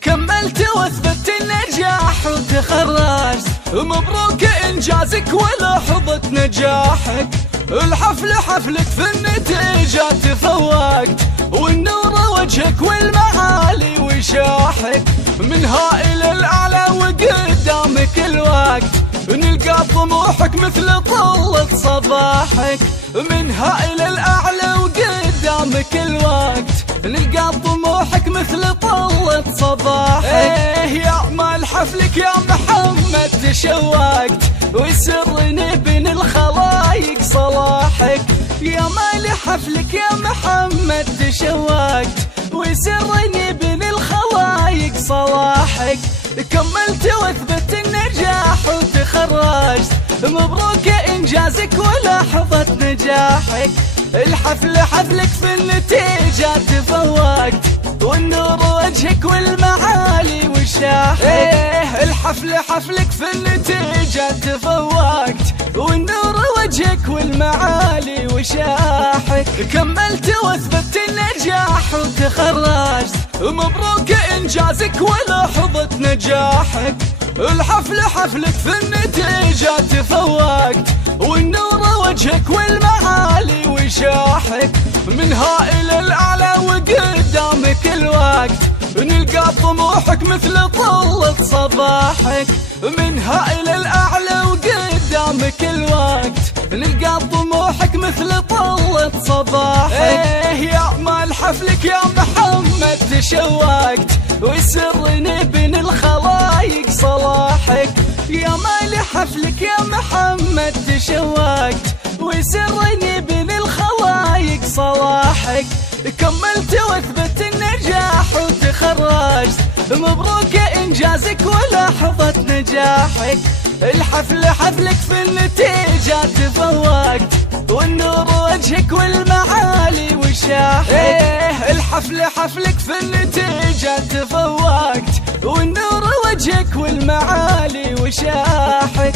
كملت واثبت النجاح وتخرجت، مبروك انجازك ولحظة نجاحك. الحفل حفلك في النتيجة تفوقت، والنور وجهك والمعالي وشاحك. من هائل الأعلى وقدامك الوقت، نلقى طموحك مثل طلة صباحك. من هائل الأعلى وقدامك الوقت، نلقى طموحك مثل طلة صباحك. يا مال حفلك يا محمد تشوقت، وسرني بين الخلايق صلاحك. يا مال حفلك يا محمد تشوقت، وسرني بين الخلايق صلاحك. كملت واثبت النجاح وتخرجت، مبروك انجازك ولحظة نجاحك. الحفل حفلك في النتيجة تفوقت، والنور وجهك والمعالي وشاحك. الحفل حفلك في النتيجة تفوقت، والنور وجهك والمعالي وشاحك. كملت واثبت النجاح وتخرجت، مبروك انجازك ولحظة نجاحك. الحفل حفلك في النتيجة تفوقت، والنور وجهك والمعالي وشاحك. من هائل الأعلى وقدامك الوقت، نلقى طموحك مثل طلة صباحك. من هائل الأعلى وقدامك الوقت، نلقى طموحك مثل طلة صباحك. يا مال حفلك يا محمد تشوقت، وسرني بين الخلايق صلاحك. يا مال حفلك يا محمد تشوقت، وسرني بين الخلايق صلاحك. كملت واثبت النجاح وتخرجت، مبروك انجازك ولحظة نجاحك. الحفل حفلك في النتيجة تفوقت، والنور وجهك والمعالي وشاحك. الحفل حفلك في النتيجة تفوقت، والنور وجهك والمعالي وشاحك.